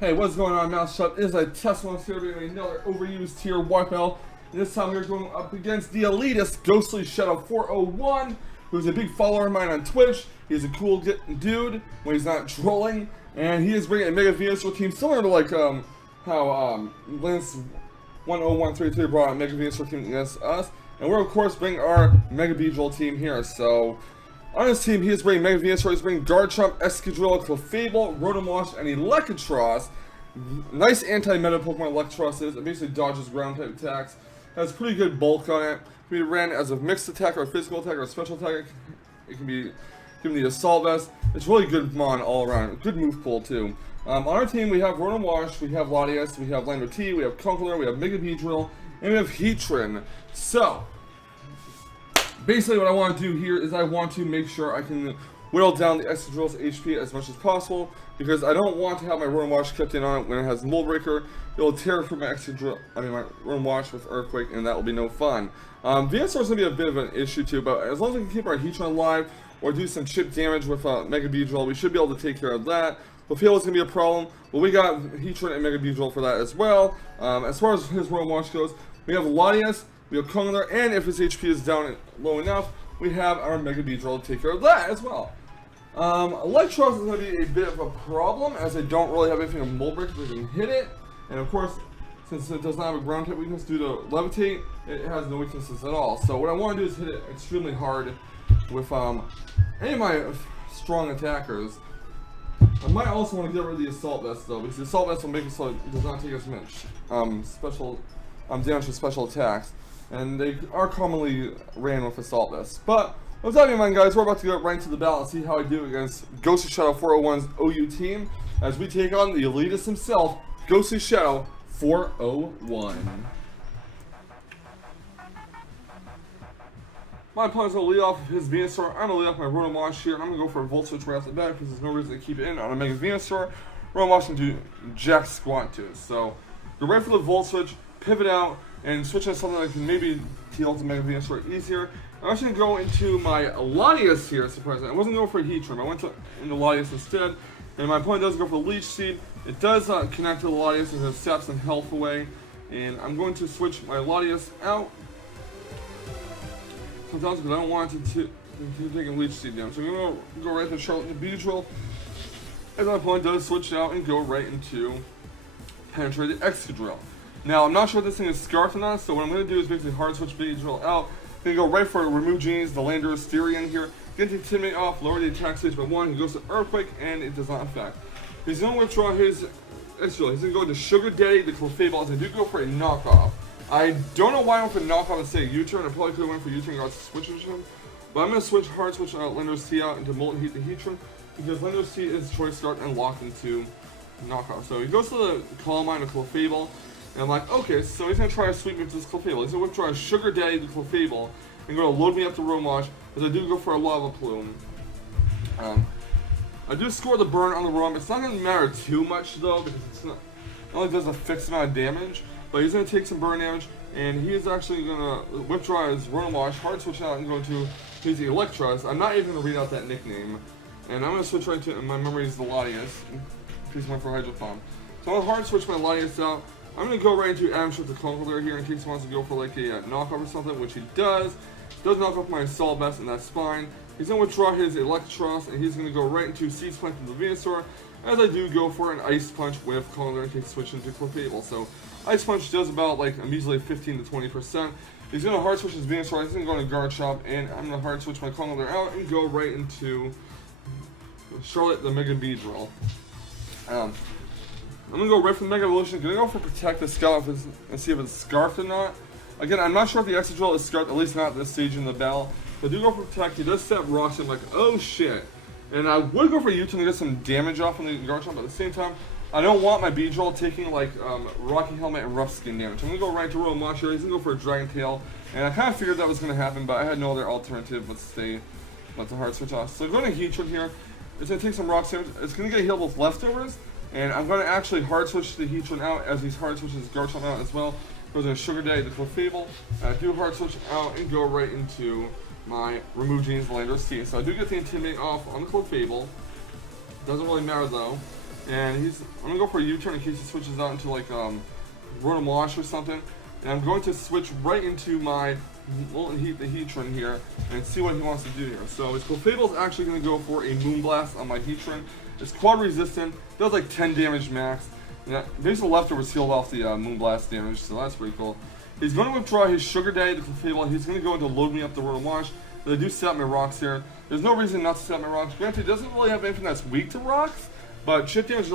Hey, what's going on, Mousetrap? It is a Teslamouse here doing another overused tier wipeout. This time we're going up against the elitist Ghostlyshadow401, who's a big follower of mine on Twitch. He's a cool dude when he's not trolling, and he is bringing a Mega Venusaur team similar to like how Lance 10133 brought a Mega Venusaur team against us, and we're of course bringing our Mega Beedrill team here. So on his team, he is bringing Mega Venusaur, he's bringing Garchomp, Excadrill, Clefable, Rotomosh, and Electros. Nice anti-meta Pokemon Electros is. It basically dodges ground type attacks. Has pretty good bulk on it. It can be ran as a mixed attack or a physical attack or a special attack. It can be given the Assault Vest. It's really good mon all around. Good move pool too. On our team, we have Rotomosh, we have Latias, we have Lando T, we have Conkeldurr, we have Mega Beedrill, and we have Heatran. So basically what I want to do here is I want to make sure I can whittle down the Excadrill's HP as much as possible, because I don't want to have my Rotomosh kept in on it when it has Mold Breaker. It'll tear from my Excadrill, my Rotomosh with Earthquake, and that will be no fun. Venusaur's going to be a bit of an issue too, but as long as we can keep our Heatran alive or do some chip damage with Mega Beedrill, we should be able to take care of that. Clefable is going to be a problem, but we got Heatran and Mega Beedrill for that as well. As far as his Rotomosh goes, we have Latias, we have Conkeldurr, and if his HP is down low enough, we have our Mega Beedrill to take care of that as well. Electros is going to be a bit of a problem, as I don't really have anything to Mold Break that can hit it. And of course, since it does not have a ground type weakness due to Levitate, it has no weaknesses at all. So what I want to do is hit it extremely hard with any of my strong attackers. I might also want to get rid of the Assault Vest though, because the Assault Vest will make it so it does not take as much special damage to special attacks. And they are commonly ran with Assault Vest. But with that in mind, guys, we're about to get right into the battle and see how I do against Ghostlyshadow401's OU team as we take on the elitist himself, Ghostlyshadow401. My opponent's going to lead off with his Venusaur. I'm going to lead off my Rotomosh here, and I'm going to go for a Volt Switch right off the bat because there's no reason to keep it in on a Mega Venusaur. Rotomosh can do jack squat to it. So go right for the Volt Switch, pivot out, and switch on something that can maybe heal the Mega Venusaur easier. I'm actually going to go into my Latias here, surprisingly. I wasn't going for Heatran, I went into Latias instead. And my opponent does go for Leech Seed. It does connect to the Latias as it saps some health away. And I'm going to switch my Latias out. Sometimes because I don't want it to take a Leech Seed down. So I'm going to go right to Charlotte the Beedrill. As my opponent does switch out and go right into Penetrate the Excadrill. Now, I'm not sure if this thing is Scarf or not, so what I'm going to do is basically hard switch Beedrill out. I'm going to go right for Remove Genies, the Lander Styrian here. Get the Intimidate off, lower the attack stage by 1. He goes to Earthquake, and it does not affect. He's going to withdraw his Excadrill. He's going to go to Sugar Daddy, the Clefable, as I do go for a knockoff. I don't know why I went for knockoff instead of U-turn. I probably could have went for U-turn and got switches him. But I'm going to switch hard switch Lander's T out into Molten Heat the Heatran, because Lander's T is Choice Start and locked into knockoff. So he goes to the Calm Mind, the Clefable. And I'm like, okay, so he's going to try to sweep me with this Clefable. He's going to withdraw a Sugar Daddy, the Clefable, and going to load me up to Rotomosh, as I do go for a Lava Plume. I do score the burn on the Rom. It's not going to matter too much, though, because it only does a fixed amount of damage. But he's going to take some burn damage, and he is actually going to withdraw his Rotomosh, hard switch out, and go to his Electros. I'm not even going to read out that nickname. And I'm going to switch right to my memories, the Latias. Piece one for Hydro Pump. So I'm going to hard switch my Latias out. I'm going to go right into Adam Shift the Conkeldurr here in case he wants to go for like a knockoff or something, which he does. Does knock off my Assault Vest, and that's fine. He's going to withdraw his Electros, and he's going to go right into Seeds Plant from the Venusaur, as I do go for an Ice Punch with Conkeldurr in case he switches into Clefable. So Ice Punch does about like immediately 15 to 20%. He's going to hard switch his Venusaur, he's going to go into Garchomp, and I'm going to hard switch my Conkeldurr out and go right into Charlotte the Mega Beedrill. I'm going to go right for the Mega Evolution. I'm going to go for Protect the Scout and see if it's Scarfed or not. Again, I'm not sure if the Excadrill is Scarfed, at least not at this stage in the battle. But I do go for Protect. He does set Rocks, and I'm like, oh shit. And I would go for U-turn to get some damage off on the Garchomp, but at the same time, I don't want my Beedrill taking like Rocky Helmet and Rough Skin damage. I'm going to go right to Rotomosh here. He's going to go for a Dragon Tail. And I kind of figured that was going to happen, but I had no other alternative but to hard switch off. So going to Heatran here. It's going to take some Rocks damage. It's going to get healed with Leftovers. And I'm going to actually hard switch the Heatran out as he's hard switches Garchomp out as well. Goes in Sugar Daddy, the Clefable. I do hard switch out and go right into my Remove Genes, the Lander T. So I do get the Intimidate off on the Clefable. Doesn't really matter though. And I'm gonna go for a U-turn in case he switches out into like Rotom Wash or something. And I'm going to switch right into my Molten Heat the Heatran here and see what he wants to do here. So his Clefable is actually going to go for a Moonblast on my Heatran. It's quad resistant, does like 10 damage max. Yeah, basically leftovers healed off the Moonblast damage, so that's pretty cool. He's going to withdraw his Sugar Daddy, the Clefable. He's going to go into load me up the Rotom Wash. But I do set up my rocks here. There's no reason not to set up my rocks. Granted, it doesn't really have anything that's weak to rocks, but chip damage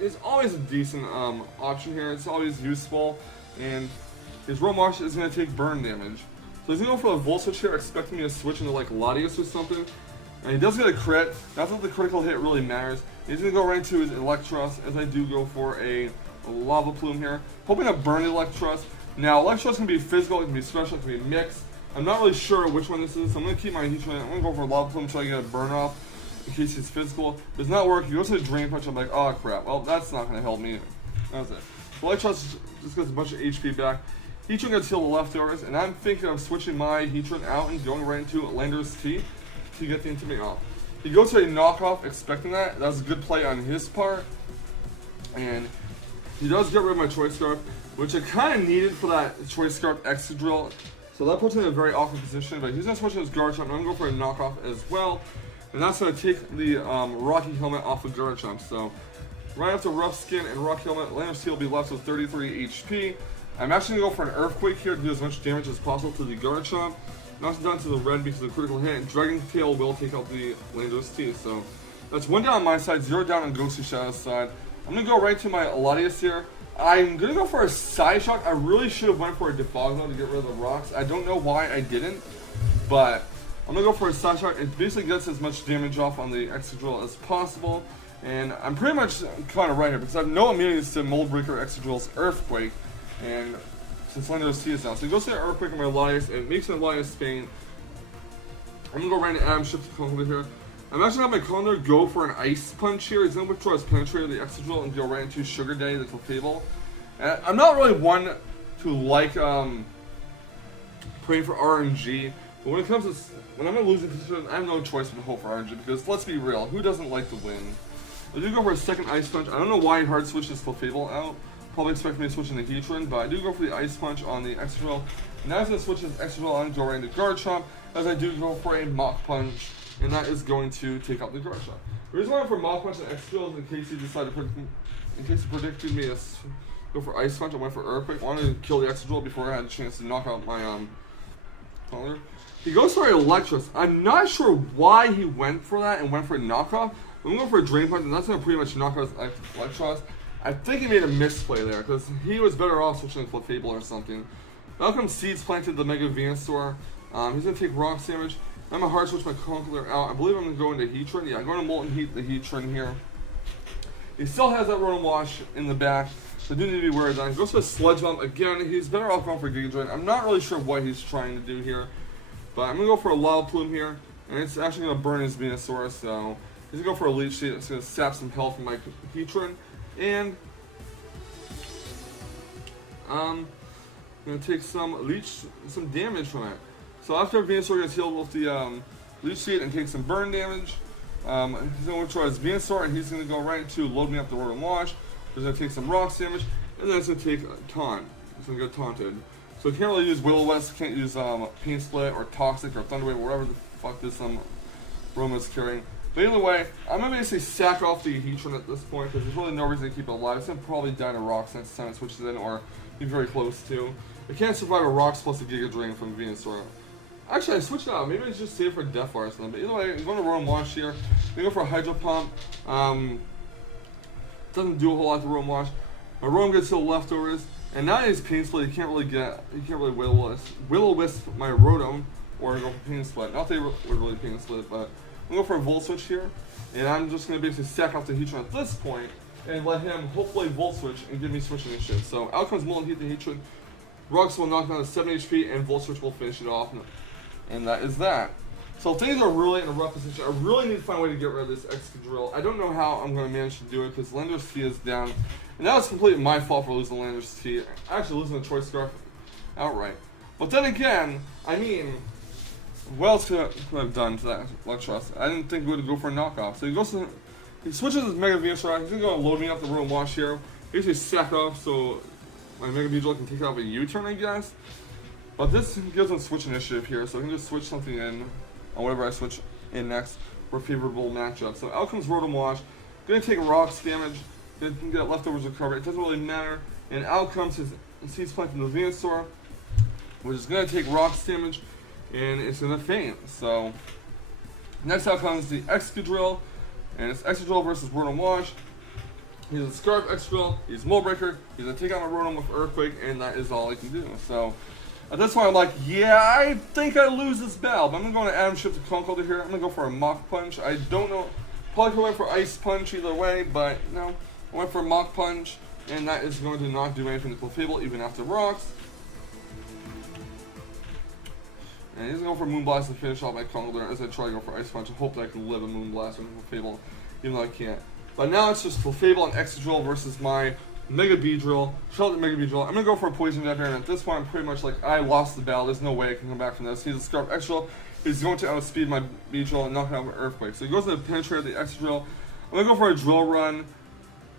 is always a decent option here. It's always useful, and his Rotom Wash is going to take burn damage. So he's going to go for a Volt Switch here, expecting me to switch into like Latios or something. And he does get a crit. Not that the critical hit really matters. He's going to go right into his Electros, as I do go for a Lava Plume here. Hoping to burn Electros. Now, Electros can be physical, it can be special, it can be mixed. I'm not really sure which one this is, so I'm going to keep my Heatran. I'm going to go for a Lava Plume until I get a burn off, in case he's physical. Does not work. He goes to the Drain Punch. I'm like, oh crap. Well, that's not going to help me. That's it. Electros just gets a bunch of HP back. Heatran gets healed the leftovers, and I'm thinking of switching my Heatran out and going right into Lander's Tea to get the Intimidate off. He goes to a knockoff, expecting that. That's a good play on his part. And he does get rid of my Choice Scarf, which I kind of needed for that Choice Scarf Excadrill. So that puts him in a very awkward position, but he's going to switch his Garchomp, and I'm going to go for a knockoff as well. And that's going to take the Rocky Helmet off of Garchomp. So right after Rough Skin and Rocky Helmet, Lander's Tea will be left with 33 HP. I'm actually going to go for an Earthquake here to do as much damage as possible to the Garchomp. Knocks it down to the red because of the critical hit, and Dragon Tail will take out the Lander's Tea. So that's 1 down on my side, 0 down on Ghostlyshadow401's side. I'm going to go right to my Latios here. I'm going to go for a Side Shock. I really should have went for a Defog though to get rid of the rocks. I don't know why I didn't, but I'm going to go for a Side Shock. It basically gets as much damage off on the Excadrill as possible. And I'm pretty much kind of right here because I have no immunities to Mold Breaker Excadrill's Earthquake. And since Lander's Tea is down, so he goes to the Earthquake on my Latios, and it makes my Latios faint. I'm going to go right into Atom Shift to Conquer here. I'm actually going to have my Conquer go for an Ice Punch here. He's going to withdraw his Penetrator, the Excadrill, and go right into Sugar Daddy, the Clefable. And I'm not really one to like praying for RNG, but when it comes to when I'm in a losing position, I have no choice but to hope for RNG because let's be real, who doesn't like to win? I do go for a second Ice Punch. I don't know why he hard switched his Clefable out. Probably expect me to switch into Heatran, but I do go for the Ice Punch on the Excadrill. Now he's going to switch his Excadrill on and go right into Garchomp, as I do go for a Mach Punch, and that is going to take out the Garchomp. The reason why I went for Mach Punch and Excadrill is in case he decided to predicted me to go for Ice Punch. I went for Earthquake. I wanted to kill the Excadrill before I had a chance to knock out my Conquer. He goes for Electros. I'm not sure why he went for that and went for a knockoff. I'm going for a Drain Punch, and that's going to pretty much knock out Electros. I think he made a misplay there, because he was better off switching to Clefable or something. Now comes Seeds Planted, the Mega Venusaur. He's going to take rocks damage. I'm going to hard switch my Conqueror out. I believe I'm going to go into Heatran. Yeah, I'm going to Molten Heat the Heatran here. He still has that Rotom Wash in the back, so I do need to be wary of that. He goes for a Sludge Bomb. Again, he's better off going for Giga Drain. I'm not really sure what he's trying to do here, but I'm going to go for a Lava Plume here, and it's actually going to burn his Venusaur, so he's going to go for a Leech Seed. It's going to sap some health from my Heatran. And I'm gonna take some damage from it. So after Venusaur gets healed with the Leech Seed and take some burn damage, he's gonna withdraw his Venusaur and he's gonna go right into load me up the Rotom Wash. He's gonna take some rocks damage, and then it's gonna take a taunt. He's gonna get taunted. So he can't really use Will-O-Wisp, can't use Pain Split or Toxic or Thunder Wave or whatever the fuck this Roma's carrying. But either way, I'm going to basically sack off the Heatran at this point because there's really no reason to keep it alive. It's going to probably die to rocks next time it switches in or be very close to. It can't survive a rocks plus a Giga Drain from Venusaur. Actually, I switched it out. Maybe it's just save for Deathfire or something. But either way, I'm going to Rotom Wash here. I'm going to go for a Hydro Pump. Doesn't do a whole lot to Rotom Wash. My Rotom gets to the leftovers. And now he's Pain Split. He can't really Will-O-Wisp my Rotom or go for Pain Split. Not that he would really Pain Split, but I'm going to go for a Volt Switch here, and I'm just going to basically sack off the Heatran at this point, and let him hopefully Volt Switch and give me switching and shit. So out comes Molten Heat the Heatran, Rocks will knock down to 7 HP, and Volt Switch will finish it off, and that is that. So things are really in a rough position. I really need to find a way to get rid of this Excadrill. I don't know how I'm going to manage to do it, because Lander's Tea is down, and that was completely my fault for losing Lander's Tea. Actually losing the Choice Scarf outright. But then again, I mean, what else could I have done to that Electros? I didn't think he would go for a knockoff. So he goes to He switches his Mega Venusaur. He's going to go and load me up the room wash here. Basically sack off so my Mega Beedrill can take off a U-turn, I guess. But this gives him switch initiative here, so I can just switch something in on whatever I switch in next for a favorable matchup. So out comes Rotom Wash. Going to take rocks damage. Going to get leftovers recovered. It doesn't really matter. And out comes his Seeds Plant from the Venusaur, which is going to take rocks damage, and it's going to faint. So next out comes the Excadrill, and it's Excadrill versus Rotom Wash. He's a Scarf Excadrill, he's Mold Breaker, he's going to take out my Rotom with Earthquake, and that is all he can do. So at this point I'm like, yeah, I think I lose this battle, but I'm going to go into Atom Shift to Conkeldurr here. I'm going to go for a Mach Punch. I don't know, probably could have went for Ice Punch either way, but no, I went for a Mach Punch, and that is going to not do anything to Clefable even after rocks. And he's going to go for Moonblast to finish off my Conkeldurr as I try to go for Ice Punch. I hope that I can live a Moonblast with Clefable, even though I can't. But now it's just Clefable and Excadrill versus my Mega Beedrill. Shout out to Mega Beedrill. I'm going to go for a Poison Jab here, and at this point I'm pretty much like, I lost the battle. There's no way I can come back from this. He's a Scarf Excadrill. He's going to outspeed my Beedrill and knock out my Earthquake. So he goes to penetrate the Excadrill. I'm going to go for a Drill Run.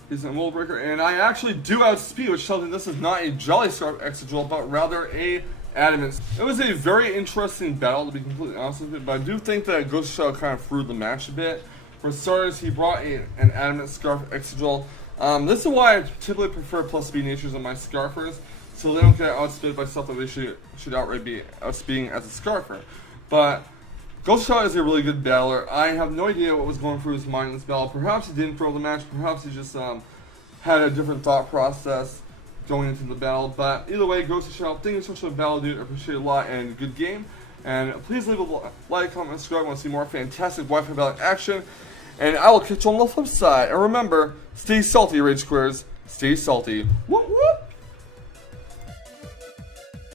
He's a Mold Breaker, and I actually do outspeed, which tells me this is not a Jolly Scarf Excadrill, but rather a Adamant. It was a very interesting battle, to be completely honest with you, but I do think that Ghostlyshadow kind of threw the match a bit. For starters, he brought an Adamant Scarf Excadrill. This is why I typically prefer plus speed natures on my Scarfers, so they don't get outspeeded by stuff that they should outright be outspeeding as a Scarfer. But Ghostlyshadow is a really good battler. I have no idea what was going through his mind in this battle. Perhaps he didn't throw the match, perhaps he just had a different thought process going into the battle. But either way, Ghostlyshadow, thank you so much for the battle, dude. I appreciate it a lot, and good game. And please leave a like, comment, and subscribe. I want to see more fantastic Wi-Fi battle action. And I will catch you on the flip side. And remember, stay salty, Rage Squares. Stay salty. Woo!